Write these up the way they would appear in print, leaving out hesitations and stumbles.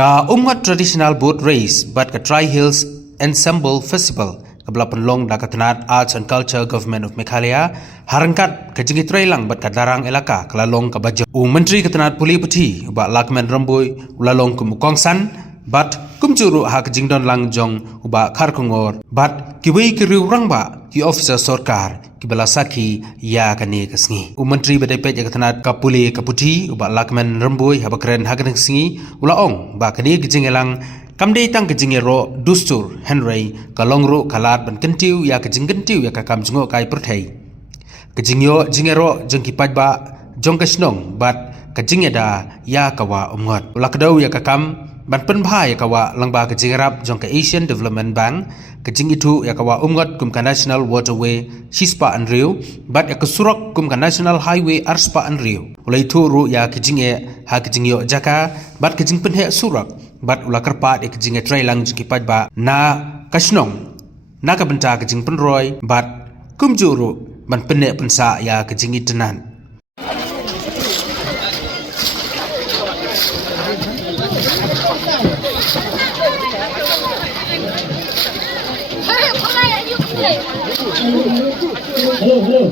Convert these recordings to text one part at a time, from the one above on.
Ka umngat traditional boat race but ka Tri Hills Ensemble Festival kabla penlong da katanat Arts and Culture Government of Meghalaya harangkat ka jingi trailang bat ka darang elaka kalalong ka bajo menteri katanat puli puti ba lakmen ramboy ulalong kumukong san bat kumjuru ha ka jingdon lang jong uba kharkongor bat kiwei kiriu rangba ki officer sarkar kibalasaki ya kane kasngi menteri badai pej katanat ka puli ka puti uba lakmen ramboy ha bakren ha kaneng singi ulaong ba kane gijingelang kamdei tang kejingero dustur Henry kalongro kalat ban kentiu ya kejingkentiu ya kakam jengo kai perthai kejingyo jingero jengki pajba jong kasnong bat kejingeda ya kawa umngot ulakdau ya kakam ban penbha ya kawa langba kejingerap jong ka Asian Development Bank kejing itu ya kawa umngot kum ka National Waterway Sispa Anriu bat ya kesurok kum ka National Highway Arspa Anriu ulai turu ya kejinge ha kejingyo jaka bat kejing penhe surak bat ula kerpat kejing trailang jengki pajba na kasnong na ka benta kejing penroy bat kumjuru ban penne pensa ya kejing itenan Hello.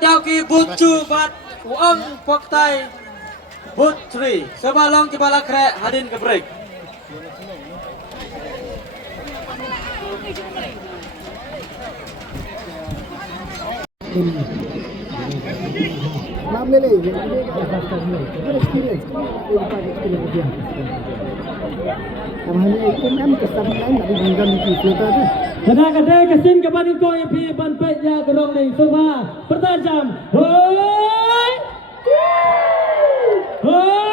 Yauki bucu bat uang paktai putri sebalong kibala krek hadin ke break. Kadang-kadang kesin kepada kau yang pi panpet ya gerong ning sofa pertajam. Hoi! Hoi!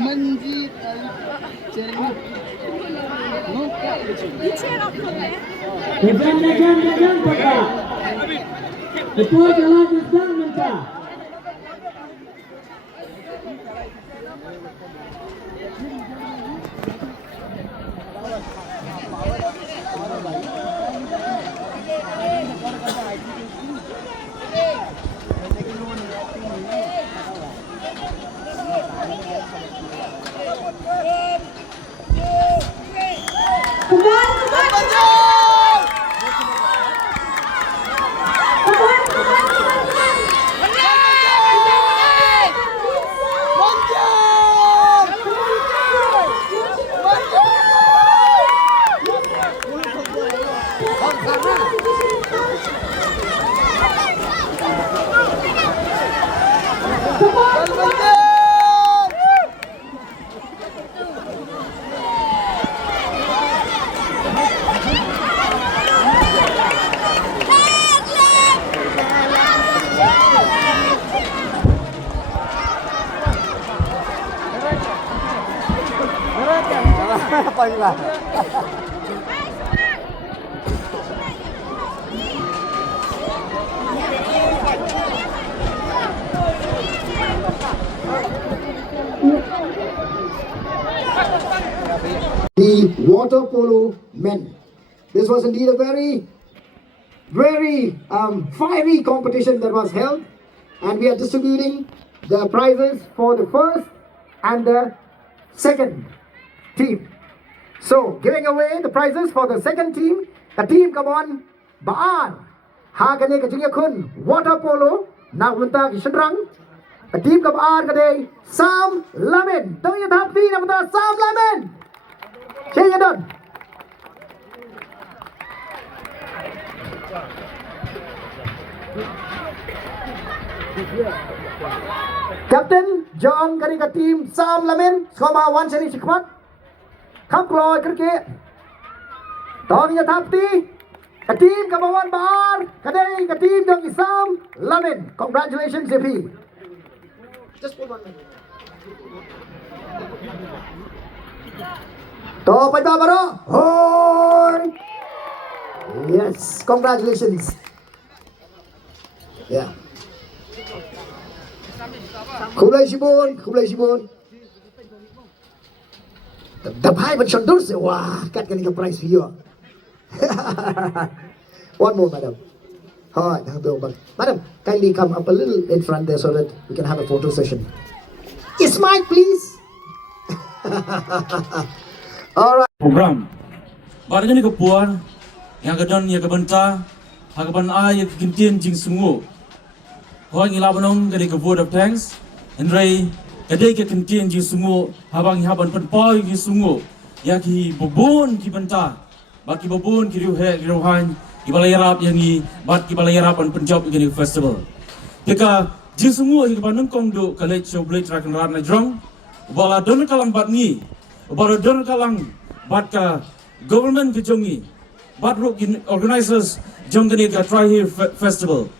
Manjit Jangan Pak. Itu adalah jangan minta. Apa ini lah? The water polo men. This was indeed a very fiery competition that was held, and we are distributing the prizes for the first and the second team. So, giving away the prizes for the second team, the team come on, Baan, Hagane Kajinya Kun, water polo, Nagunta Kishandrang, the team come on today, Sam Lamin, don't you have feet of the Sam Lamin? Say you done. Captain John Karika team Sam Lamin, Skoma 1 Shani Shikmat, Kamploy Cricket, Tony Tapti, a team Kamawan Bar, Kadei, a team Yogi Sam Lamin. Congratulations, JP. Just for 1 minute. Topai Babaro, Hoy! Yes, congratulations. Yeah. Kulay Shibon. The pie but Shandurs, wow, got getting a prize for you. One more, madam. Alright, madam, kindly come up a little in front there so that we can have a photo session. Yes, Mike, please. Alright. Program. Barang ni kepuan yang kedon yang kebenta, hakaban ay yang kintin jing sungu. Hoy ngilabanong kadi ke vote of thanks. Andrei kadai ke kintin jing sungu, habang haban penpoy jing sungu. Ya ki bobon ki benta. Baki bobon ki ruhan ki balayarap yang ni bat ki balayarap an penjob ki festival. Teka jing sungu hi kabanong kong do college show blade track and run na drong. Bala don kalang bat ni. Bala don kalang bat ka government ke jongi. Bat ro organizers jongani ka try here festival.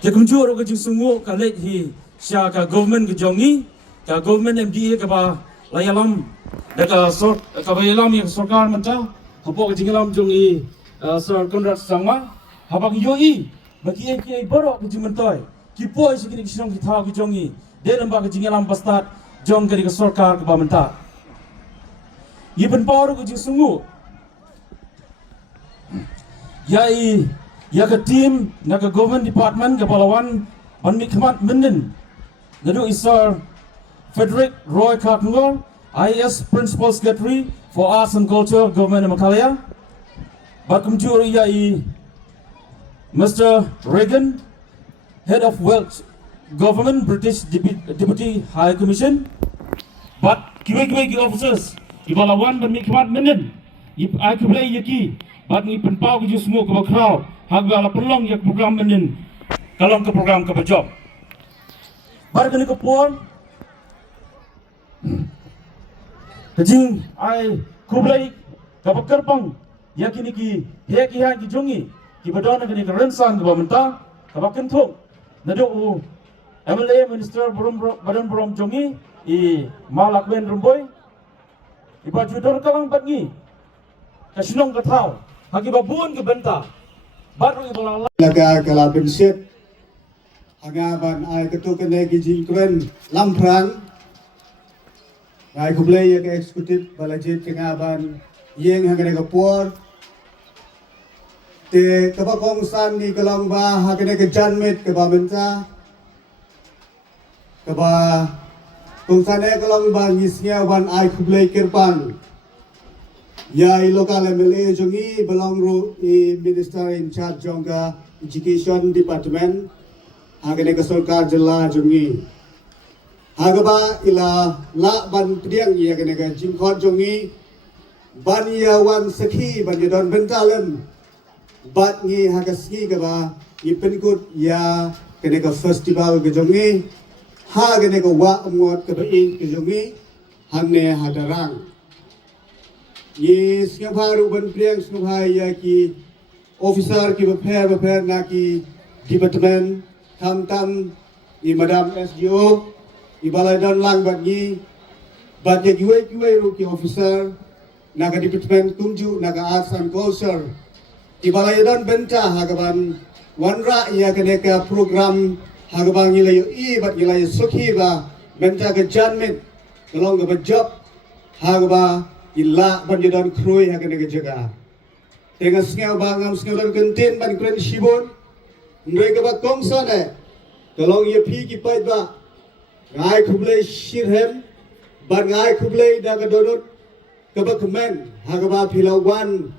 Ke kunjur ro ke jing sungu ka let hi sya ka government ke jongi ka government MDA ka ba layalam daka sort ka bayalam yang sarkar menta hapo ke jingalam jongi sir Konrad Sangma habang yoi bagi ai boro ke jimentoy ki poi sikini kisong ki thaw ki jongi de namba ke jingalam pastat jong ke sarkar ka ba menta iben poro ke jing sungu ya ke tim na ke government department ke palawan pan mikmat menden nadu isar Frederick Roy Cartnor IAS Principal Secretary for Arts and Culture Government of Makalia bakum juri Mr. Reagan Head of Welsh Government British Deputy High Commission but kiwe officers di palawan pan mikmat menden I kublai yaki bat ni penpau ke semua ke bakrau hagala pelong yak program menen kalong ke program ke job bar kene ke pon kejing ai kublai ke bakerpang yakini ki heki ha ki jongi ki badona kene ke rensang ke bamenta ke baken thok nadu MLA Minister Badan Borom jongi I malakben rumboy I baju dor kalang bat ni kasinong katao hagi babun ke benta baru ibalala laga kalabin set hangaban ay ketukan lagi jingkren lamprang ay kublay ke eksekutif balajit kengaban yeng hangane kapur te kabakong san ni kalong ba hagane ke janmet ke bamenta kaba kungsane kalong ba ngisnya ban ay kublay kirpan ya local MLA jongi belong ro minister in charge jongga education department agane ka sarkar jilla jongi hagaba ila la ban priang ya agane ka jingkhot jongi ban ya wan sakhi ban ya don bentalan bat ngi hagaski gaba ipenkut ya kene ka festival ke jongi hagane ka wa amwat ka bain ke jongi hanne hadarang ये स्कभारू बन प्रियंक स्कभाई या की ऑफिसर की बफेर ना की डिपार्टमेंट tam ये madam SGO ये balai dan lang bagi bagi kiwe ru ki officer naga department kumju naga arts and culture ये balai dan benta hagaban wanra ya keneka program hagaban ngilay bat ngilay sukhi ba benta ke janmet kalong ke job hagba illa ban jadon kroi hagane ke jaga tengah sengau bangam sengau dan kentin ban kren shibon ndoi ka ba kongsa ne kalong ye phi ki pai ba ngai khuble shirhem ban ngai khuble da ka donot ka ba kmen hagba philawan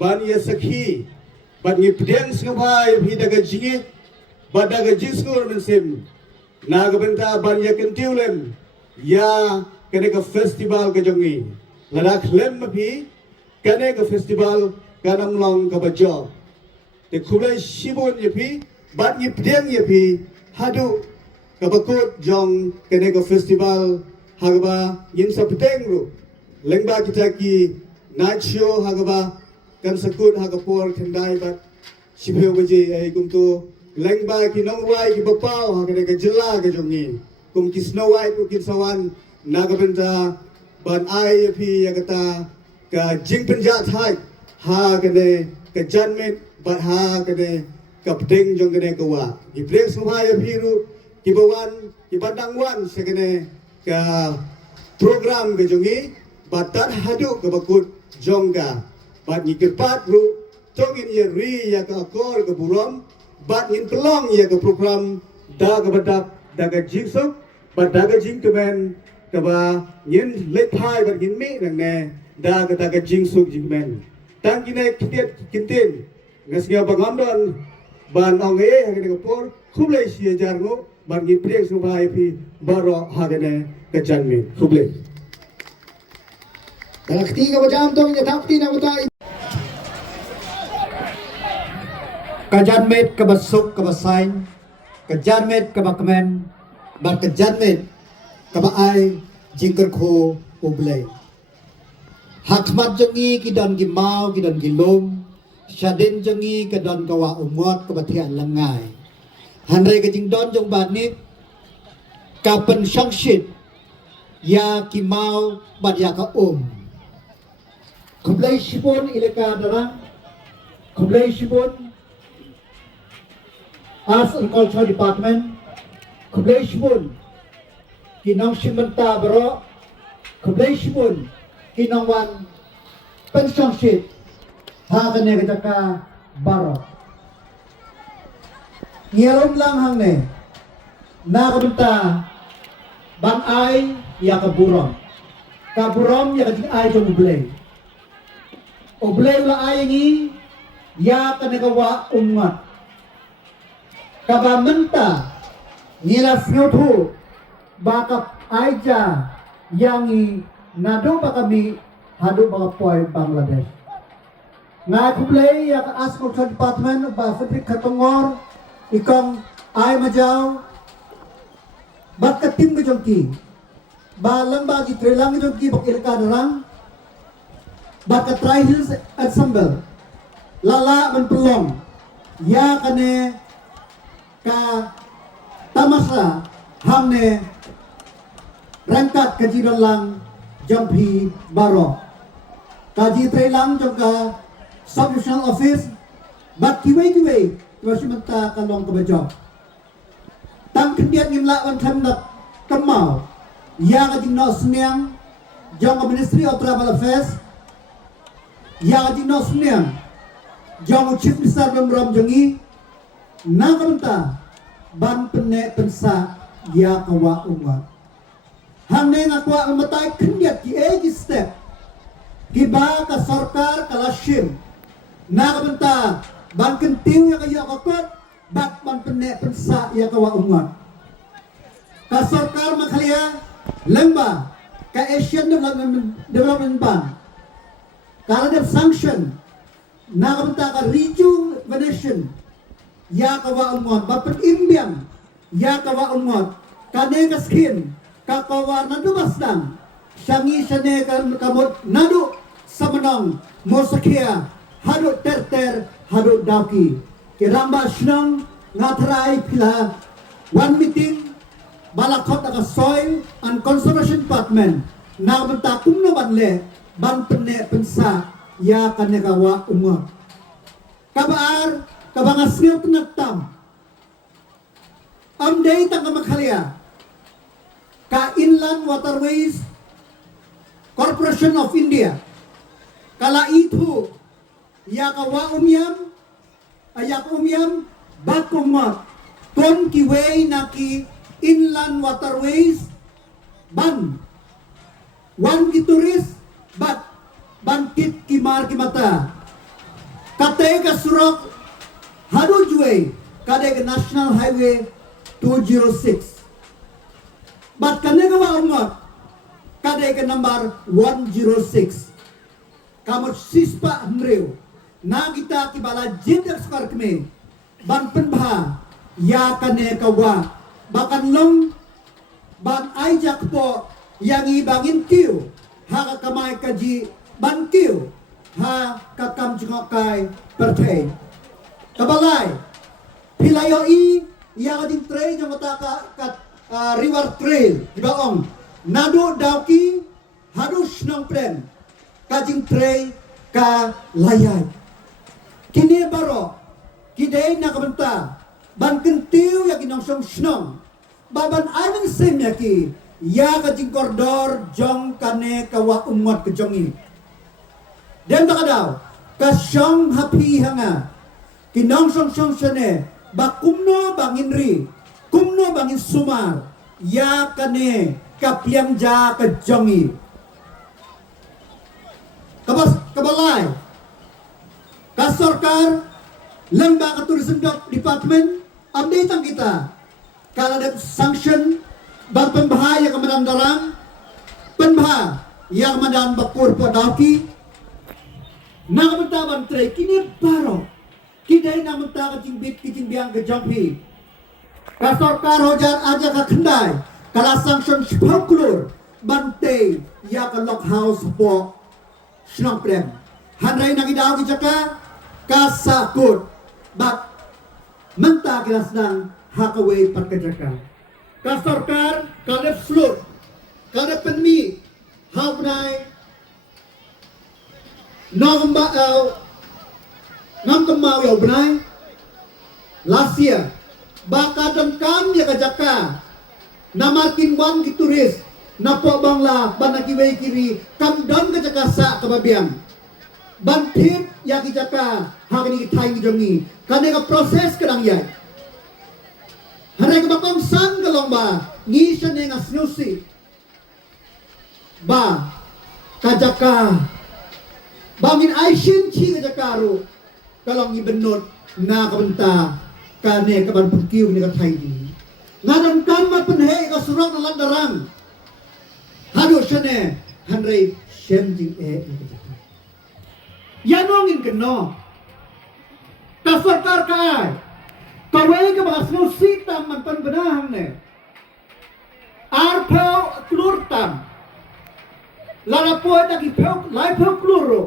ban ye sakhi ban ngi pdeng sengau bai phi da ka jingi ban da ka jingsur men sim na ka benta ban ye kentiulem ya kene ka festival ka jongi ladak lem phi kene ka festival kanam long ka bajo te khulai shibon ye phi bat ye pdeng ye phi hadu ka bakut jong kene ka festival hagba yin sa pdeng ru lengba kita ki night show hagba kan sakut hagapor thendai bat shibyo baje ai kum to lengba ki nong wai ki bapau hagane ka jela ka jongi kum ki snow white ku ki sawan nagabenta ban ai ye phi ya kata ka jing penja thai ha kene ka janmet bat ha kene ka pdeng jong kene ka wa ki brek sumha ye phi ru ki bawan ki badangwan se kene ka program ke jongi batat hadu ka bakut jongga bat ni kerpat ru tongin ye ri ya ka kor ka buram bat ngin pelong ya ka program da ka badap da ka jingsok bat da ka jing kemen ka ba ngin lepai bat ngin mi nang ne da ka jingsok jingmen tang kine kitet kintin ngasnya bangam don ban ong e hagene ka por khuble sia jargo ban ngin prek su bai phi baro hagene ka janmi khuble Kalakti ka bajam tong ya thapti na butai. Kajanmet kabasuk kabasain, kajanmet kabakmen, bat kajanmet kabaai jingker ko ublay. Hakmat jongi kidan gimau kidan gilom, syadin jongi kidan kawa umot kabatian langai. Handai kajing don jong banit, kapen syangshit, ya kimau bat ya ka Kublai shibon ilaka darang, kublai shibon Arts and Culture Department, Kublai Shibun, Kinong Shimanta Baro, Kublai Shibun, Kinong Wan, Pension Sheet, Hakane Kataka Baro. Ngiyarom lang hang ne, nakabunta, bang ay, yakaburom. Kaburom, yakating ay jong ublay. Ublay wala ay ngi, yakanagawa umat. Kabamenta nila snyotu bakap aja yangi nado ba kami hado ba poy Bangladesh nga kublay ya ka asmo sa department ba Frederick Katongor ikong ay majaw bat katim ko jongki ba lang ba di trelang jongki bak ilka darang bat ka Tri-Hills Ensemble lala man pelong ya kane ka tamasa hamne rangkat kaji lang jampi baro kaji trailang jongka sub-divisional office bat kiway wasimanta kalong kabajok tam kendiat ngimla wan khamdak kamau ya kaji no sniang jong Ministry of Travel Affairs ya kaji no sniang jong Chief Minister Bamram jongi nakabenta ban pene pensa ya kawa umat hamne ngakwa umatai kendiat ki egi step kiba ka sarkar kalashim nakabenta ban kentiu ya kaya kakot bat ban pene pensa ya kawa umat ka sarkar makhalia lengba ka Asian Development Bank kala sanction nakabenta ka Region Venetian ya kawa umot bapen imbiang ya kawa umot kane kaskin kakawa nadu basdang syangi syane kamot nadu samanong mosakia hadu terter hadu dauki kiramba shnong ngatrai pila one meeting balakot aka soil and conservation department na bentakum no banle ban penne pensa ya kane kawa umot kabar kabangas ngayon tinagtam amday tang kamakhalya ka inland waterways Corporation of India. Kala itu ya kawa umyam ayak umyam bakumot ton kiway naki inland waterways ban wan kituris bat bangkit kimar kimata katay ka surok hadu juwe kadai ka National Highway 206 bat kanay kawa umot kadai ka number 106 kamot sispa Andrew na kita kibala jinder skar kami ban penbha ya kane kawa bakan long ban ajak po yang ibangin kiu ha kamay kaji ban kiu ha kakam jengok kai pertay kabalay pilayo i ya kading trail yang mataka river trail di baong nado dauki harus nong plan kajing trail ka layay kini baro kidai na kabanta ban kentiu ya kinong snong baban ayang sem yaki ya kajing koridor jong kane kawa umat kejongi dan takadaw kasyong hapi hanga kinong song sene bakumno banginri kumno bangin sumar ya kane kapiang ja kejongi kabalay kasorkar lembaga tourism department update ang kita kalau ada sanction bang pembahaya kemudian darang pembah yang kemudian bakur podaki na kemudian tray kini baro kidai na kemudian kicing bit kicing biang ke jampi kasorkar hojar aja ke kendai kalau sanction sepakulur bante ya ke lock house po snong prem handai nagi daw kijaka kasakut bat menta kila sedang hakaway patkajaka kasorkar kade float kade penmi hawnai ngam kemau ya benai last year baka dengkam ya kajaka namarkin wan kituris napo bangla banaki kiri kam don kajaka sa kababiang bantip ya kijaka hakini kitai kijongi kane ka proses kadang ya haray ka bakong sang kalomba ngisya nga snusi ba kajaka bangin aishin chi kajakaru kalong ibenot na kabanta kane kaban pagkiw ni katai di ngadang kamat penhe ka surang na landarang hado siya ne hanray siyemjing kajaka yanongin keno kasorkar kai kawai ka mga sinusita mantan benahang ne arpeo klurtam larapoy nagi peo laipeo kluro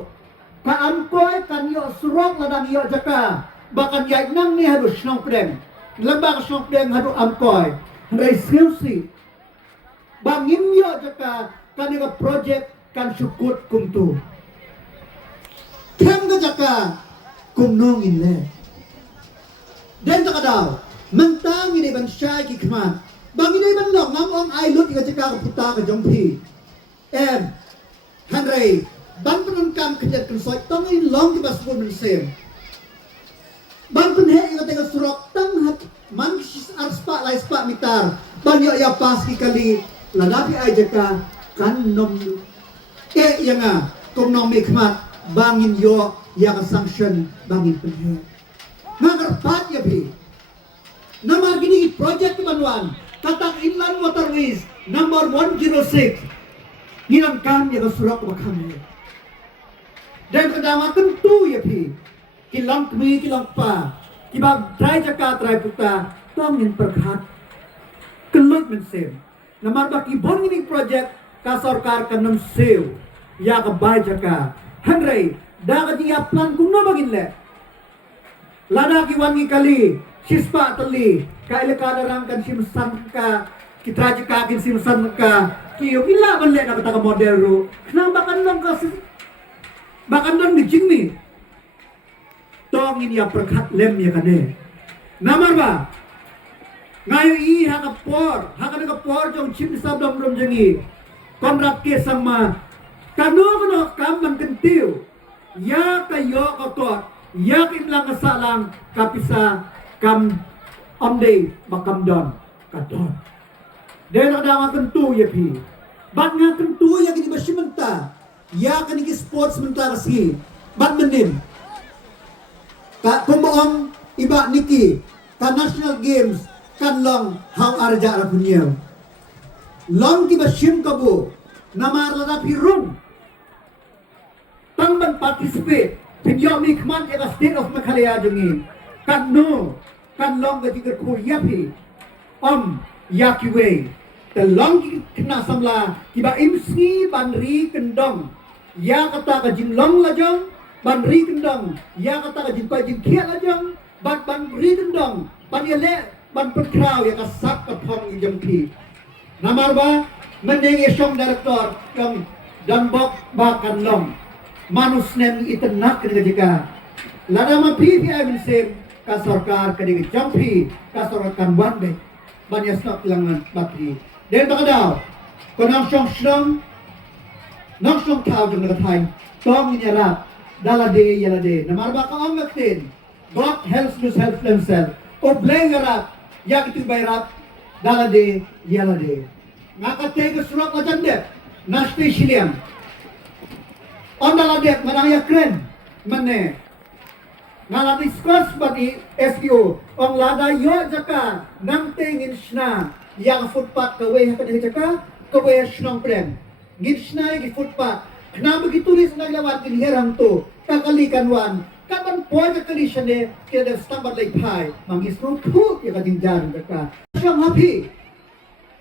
kaamkoy kanyo surok ladang iyo jaka bakan yay nang ni hado snong prem lamba ka snong prem hado amkoy hanray sinusi bangin iyo jaka kanyo project kan syukut kumtu kem ka jaka kumnongin le dan takadaw mentang ini ban syai ki kman bang ini ban long ngam ong ai lut ka jaka puta ka jongpi and hanray ban penun kam kejet kan soi tong in long ki bas pun sem ban pun he ka tega surok tang hat man arspa lai spa mitar ban yo ya pas ki kali ladapi ai jaka kan nom yanga kumnong mi kman bangin yo yang sanction bangin penhe ngagarpat ya bi namar gini project Banuan katang inland waterways number 106 ngilang kam ya surak makam dan kedama tentu ya bi kilang kmi kilang pa kibab try jaka try puta tongin perkhat kelut mensem namar baki bon gini project kasorkar kanam sew ya kabay jaka hanray dagat iya plan kuno bagin le lada ki wangi kali sispa teli kaile kadarang kan simsan ka kitraji ka kin simsan ka kiyo ila ban le na kata model ro kenapa kan long ka bakan don di jingmi tong ini ya perkat lem ya kane namar ba ngayo i haka por jong chim sab dom jengi konrak ke sama Kano kam man kentiu. Ya kayo katot. Ya kinlang kasalang kapisa kam omde makam don kadon. Dan ada kentu ya pi. Bat nga kentu ya kini basimenta. Ya kini sports sementara si. Bat menin. Ka pembohong iba niki. Ka national games kan long how arja punya. Long ki basim kabu. Nama rada pirung. Tangban participate. Pinjami kman ega state of Meghalaya jengi. Kan no. Kan long gaji kerku yapi. Yakiwe. The long kena samla kiba imski banri kendong. Ya kata kajin long lajong. Banri kendong. Ya kata kajin kajin kiat lajong. Banri kendong. Ban yale. Ban pekrau ya kasak kapong ijam pi. Namar ba? Mending isyong direktor. Yang dan bok bakan long. Manus nem itenak kena jika. Lada ma PPI minsim. Ka sarkar kena jampi. Ka sarkar banbe. Banyak stok langan batri. Dan tak ada. Konang syong syong. Nang syong tau jeng nagatain. Tong inyarap. Dalade yalade. Namar ba ka ang ngaktin. God helps themselves. Oblay garap. Yak itu bayrap. Dalade yalade. Ngakatay ka surak na jandep. Nashti shiliam. On daladep manang yakren. Mane. Ngala discuss bagi SPO. Ong lada yo jaka. Nang tingin shna. Yang footpath kaway hakan jaka. Kaway shnong prem. Ngin shna yung footpath. Kena begitu tulis naglawat kin herang to. Kakalikan wan. Kapan poy kakali siya ne. Kaya daw stambat lay pay. Mangisro po. Yung kadinjan jaka. Siyang happy.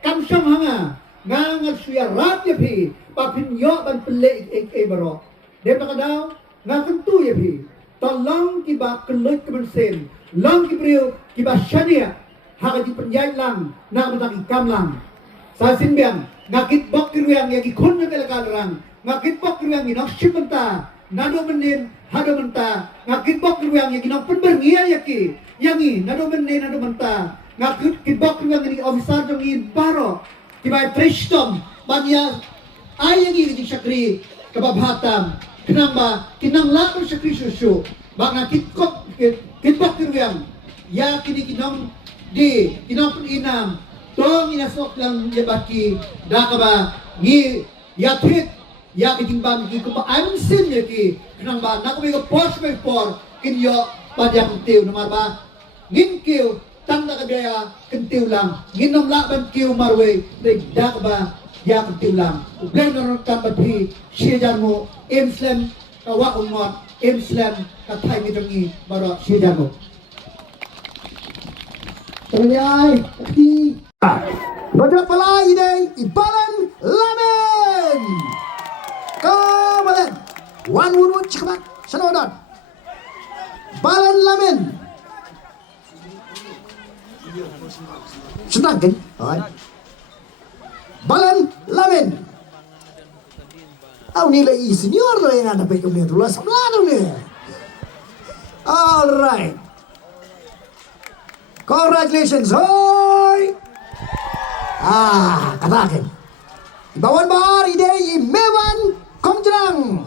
Kam siyang hanga. Ngangal suya rap ya pi. Papinyo ban pele baro. Dia tak ada ngan tentu ya pi. Tolong kiba kelut kemensen. Long kibriu kiba syania. Haka di penjai lang. Nak mataki kam lang. Sa sinbiang. Ngakit bok kiruang yang ikun na kalakalarang. Ngakit bok kiruang yang naksimenta. Nado menin hado menta. Ngakit bok kiruang yang inang penberngiyal yaki. Yangi nado menin hado menta. Ngakit bok kiruang yang officer jongi baro. Kiba tristom. Banya ayang di syakri kebabatam. Kenapa? Kinang laban syakri susu. Banga kitkop kitbok kiruang. Ya kini kinong di kinong pun inam. Tong inasok lang yabaki. Dakaba ngi yatit. Ya kitimbang ki kupa amin sin yaki. Kenang ba nakuwi ko pos may por. Kinyo padya kuntiw. Namar ba? Ngin kiw. Tanda kabaya kuntiw lang. Nginom laban kiw marwe. Dakaba ya kuntiw lang. Ublay na rin kambathi. Siya mo. Imslam kawa umot. Imslam katay mitong baro siya mo. Ternyai, kaki. Badra palai day, Balan Lamin. Balan. One wood cikamat. Sanodan. Balan Lamin. Senang kan? Balan Lamin. Au nilai senior lah yang ada baik umur dulu sebelum ni. Alright. Congratulations, hoy! Katakan. Ibawan bar ide Mewan Komjrang.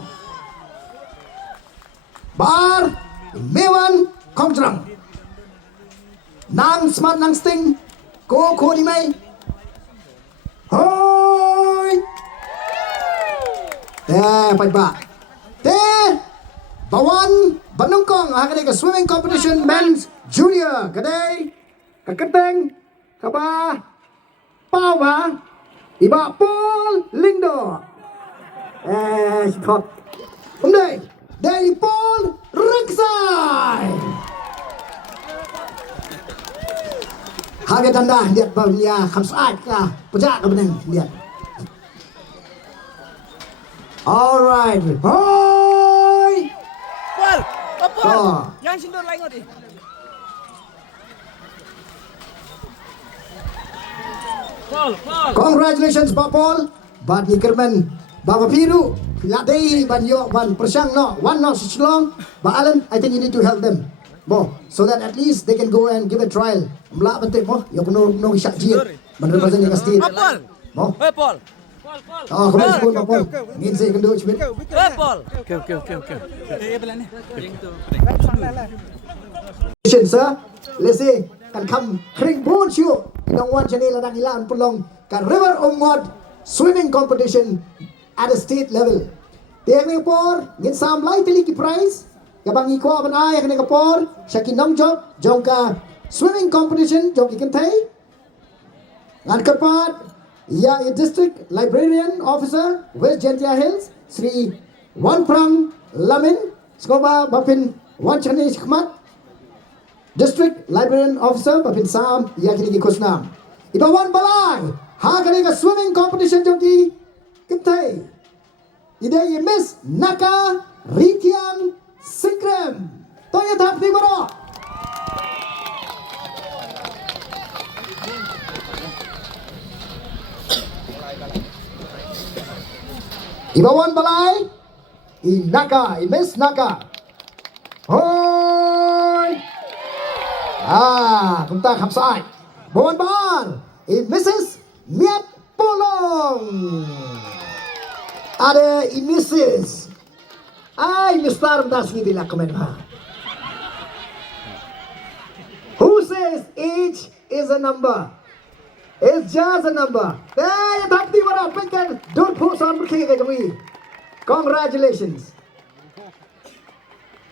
Bar Mewan Komjrang. Nang smart nang sting. Ko ni mai. Hoy! Pagba. Bawan Banungkong akan ke swimming competition men's junior kadai kaketeng kaba pawa iba Paul Lindo hot umdai dari Paul Reksai harga tanda lihat bawahnya khamsat lah pejak ke benang lihat alright hoy Paul, yang sindur lain ngodi. Paul. Congratulations Pak Paul. Bad ni kerman Bapa Piru. Ladai ban yo ban persang no. One no long. But Alan, I think you need to help them. Mo, so that at least they can go and give a trial. Mla bentik mo. Yo no syak jiat. Man represent yang state. Paul. Mo. Hey Paul. kemudian sebut apa? Ingin saya kendor cubit. Paul. Sir, let's say kan come kring bon show nong wan chane ladang ilan pulong kan river omwat swimming competition at a state level. Tiang por ngin sam lai tili ki prize kabang iko ban ay kan por shakin nong job jongka swimming competition jongki kentai ngan kapat ya district librarian officer West Gentia Hills Sri Wan Prang Lamin skoba bapin wan chane khmat District Librarian Officer Bapin Sam yakini ki kusnam. Ibawan balai ha kani ka swimming competition joki kentai. Ide ye Miss Naka Ritian Sikrem. Toya thap di baro. Ibawan balai i Miss Naka. Hoi. Chúng ta khám sai. Bốn bàn. Mrs. Miet Polong. Ada Mrs. Mr. Das ni bila komen ha. Who says age is a number? It's just a number. Hey, thap di wara penkan. Don't post on berkeke kami. Congratulations.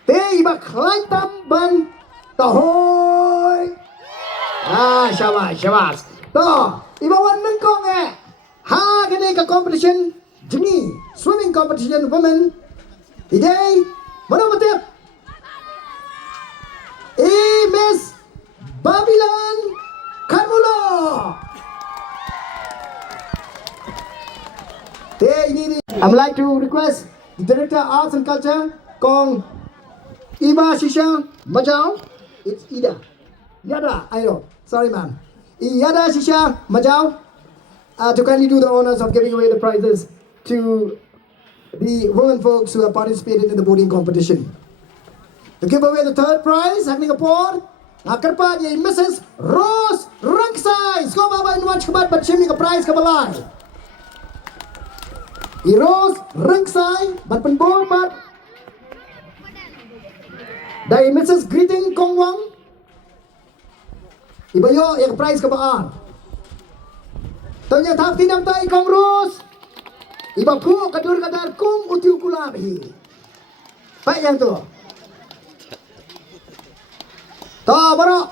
Iba klain tamban. Tahoy. Syabas. To, ibawan nengkong ha kene ka competition jengi swimming competition women. Today, mana matip? Miss Babylon Carmulo. I'd like to request the Director of Arts and Culture, Kong Iba Shisha Majau. It's Ida. Yada, I know. Sorry, ma'am. Yada Shisha Majau to kindly do the honors of giving away the prizes to the women folks who have participated in the boating competition. To give away the third prize, happening upon Akarpa ye Mrs. Rose Rangsai. Sko baba in watch kabat but shimmy ka prize kabalai. Rose Rangsai but penbor but Dai Mrs. Greeting Kongwang. Ibayo yang prize kabaan. Tonya thap tinam tai Kong Rose. Iba pu kadur kadar kum utiu kulabi. Baik yang tu. Ta baro.